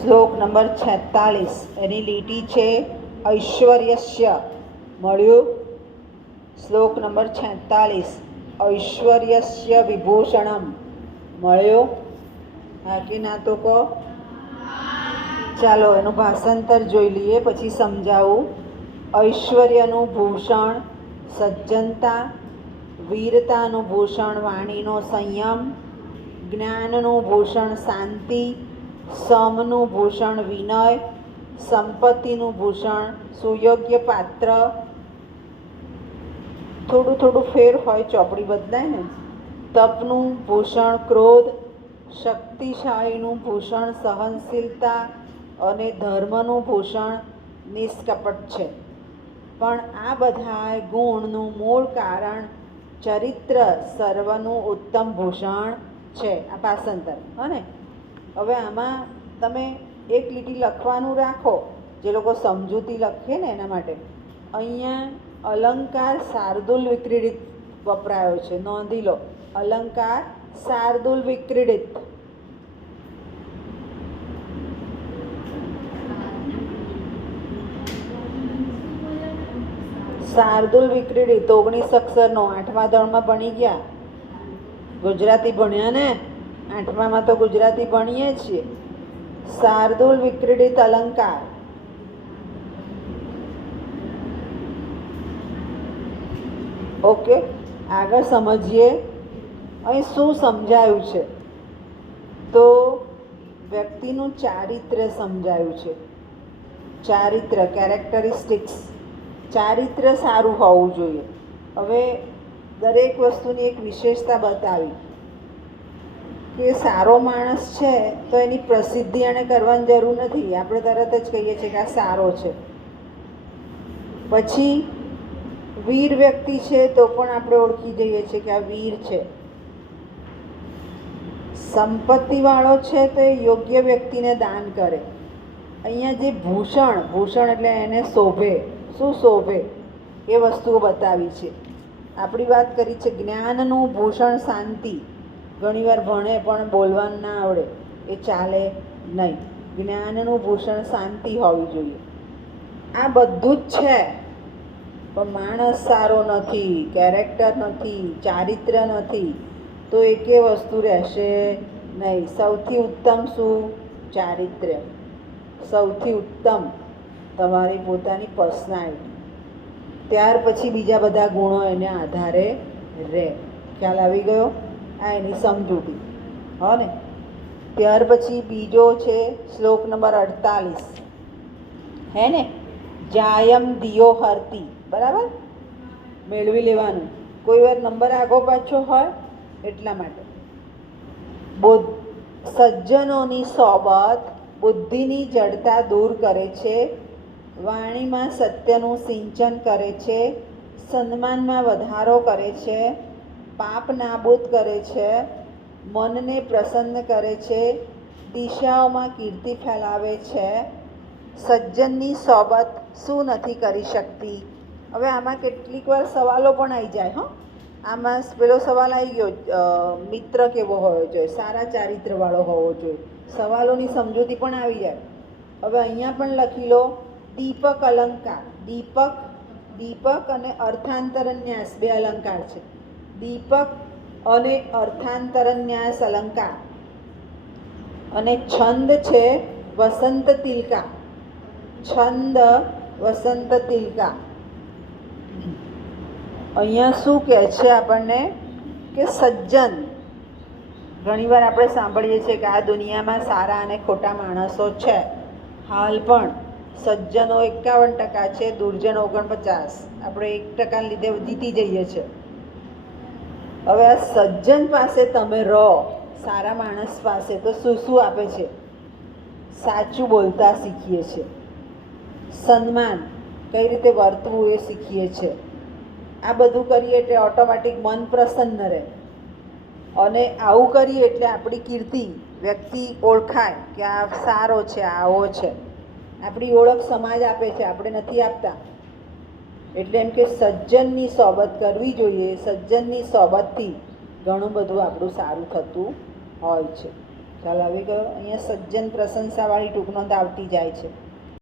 શ્લોક નંબર 46 એની લીટી છે ઐશ્વર્યસ્ય. મળ્યું? શ્લોક નંબર 46 ઐશ્વર્યસ્ય વિભૂષણમ. મળ્યું? હા કે ના તો કહો. ચાલો એનું ભાષાંતર જોઈ લઈએ પછી સમજાવું. ઐશ્વર્યનું ભૂષણ સજ્જનતા, વીરતાનું ભૂષણ વાણીનો સંયમ, જ્ઞાનનું ભૂષણ શાંતિ, સમનું ભૂષણ વિનય, સંપત્તિનું ભૂષણ સુયોગ્ય પાત્ર. થોડું થોડું ફેર હોય, ચોપડી બદલાય ને. તપનું ભૂષણ ક્રોધ, શક્તિશાળીનું ભૂષણ સહનશીલતા અને ધર્મનું ભૂષણ નિષ્કપટ છે. પણ આ બધા ગુણનું મૂળ કારણ ચરિત્ર સર્વનું ઉત્તમ ભૂષણ છે. આ ભાષાંતર હને. હવે આમાં તમે એક લીટી લખવાનું રાખો, જે લોકો સમજૂતી લખે ને એના માટે. અહીંયા અલંકાર શાર્દુલ વિક્રીડિત વપરાયો છે, નોંધી લો. અલંકાર શાર્દુલ વિક્રીડિત. શાર્દુલ વિક્રીડિત 19 અક્ષરનો 8મા ધોરણમાં ભણી ગયા. ગુજરાતી ભણ્યા ને? 8મામાં તો ગુજરાતી ભણીએ છીએ. શાર્દુલ વિક્રીડિત અલંકાર. ઓકે, આગળ સમજીએ અહીં શું સમજાયું છે. તો વ્યક્તિનું ચારિત્ર્ય સમજાયું છે. ચારિત્ર્ય, કેરેક્ટરિસ્ટિક્સ. ચારિત્ર્ય સારું હોવું જોઈએ. હવે દરેક વસ્તુની એક વિશેષતા બતાવી કે સારો માણસ છે તો એની પ્રસિદ્ધિ એને કરવાની જરૂર નથી. આપણે તરત જ કહીએ છીએ કે આ સારો છે. પછી વીર વ્યક્તિ છે તો પણ આપણે ઓળખી જઈએ છીએ કે આ વીર છે. સંપત્તિવાળો છે તો એ યોગ્ય વ્યક્તિને દાન કરે. અહીંયા જે ભૂષણ, ભૂષણ એટલે એને શોભે. શું શોભે એ વસ્તુઓ બતાવી છે. આપણી વાત કરી છે જ્ઞાનનું ભૂષણ શાંતિ. ઘણીવાર ભણે પણ બોલવાનું ના આવડે, એ ચાલે નહીં. જ્ઞાનનું ભૂષણ શાંતિ હોવી જોઈએ. આ બધું જ છે, પણ માણસ સારો નથી, કેરેક્ટર નથી, ચારિત્ર્ય નથી, તો એકે વસ્તુ રહેશે નહીં. સૌથી ઉત્તમ શું? ચારિત્ર્ય. સૌથી ઉત્તમ તમારી પોતાની પર્સનાલિટી. ત્યાર પછી બીજા બધા ગુણો એને આધારે રહે. ખ્યાલ આવી ગયો? આ એની સમજૂતી. હો ને? ત્યાર પછી બીજો છે શ્લોક નંબર 48. હે ને? જાયમ દિયો હરતી. બરાબર? મેળવી લેવાનું. કોઈ વાર નંબર આગો પાછો હોય એટલા માટે. સજ્જનોની સોબત બુદ્ધિની જડતા દૂર કરે છે, વાણીમાં સત્યનું સિંચન કરે છે, સન્માનમાં વધારો કરે છે, પાપ નાબૂદ કરે છે, મનને પ્રસન્ન કરે છે, દિશાઓમાં કીર્તિ ફેલાવે છે. સજ્જનની સોબત શું નથી કરી શકતી? હવે આમાં કેટલીક વાર સવાલો પણ આવી જાય. હં, આમાં પેલો સવાલ આવી ગયો, મિત્ર કેવો હોવો જોઈએ, સારા ચારિત્રવાળો હોવો જોઈએ. સવાલોની સમજૂતી પણ આવી જાય. હવે અહીંયા પણ લખી લો દીપક અલંકાર. દીપક, દીપક અને અર્થાંતરન્યાસ બે અલંકાર છે. દીપક અને અર્થાંતરન્યાસ અલંકાર. અને છંદ છે વસંત તિલકા. છંદ વસંત તિલકા. અહીંયા શું કહે છે આપણને કે સજ્જન. ઘણીવાર આપણે સાંભળીએ છીએ કે આ દુનિયામાં સારા અને ખોટા માણસો છે. હાલ પણ સજ્જનો 51% છે, દુર્જનો 49%. આપણે 1% લીધે જીતી જઈએ છીએ. હવે આ સજ્જન પાસે તમે રહો, સારા માણસ પાસે, તો શું શું આપે છે? સાચું બોલતા શીખીએ છીએ. સન્માન, કઈ રીતે વર્તવું એ શીખીએ છીએ. આ બધું કરીએ એટલે ઓટોમેટિક મન પ્રસન્ન રહે. અને આવું કરીએ એટલે આપણી કીર્તિ, વ્યક્તિ ઓળખાય કે આ સારો છે, આવો છે. આપણી ઓળખ સમાજ આપે છે, આપણે નથી આપતા. એટલે એમ કે સજ્જનની સોબત કરવી જોઈએ. સજ્જનની સોબતથી ઘણું બધું આપણું સારું થતું હોય છે. ચાલ આવી ગયો. અહીંયા સજ્જન પ્રશંસાવાળી ટૂંકનોંધ આવતી જાય છે.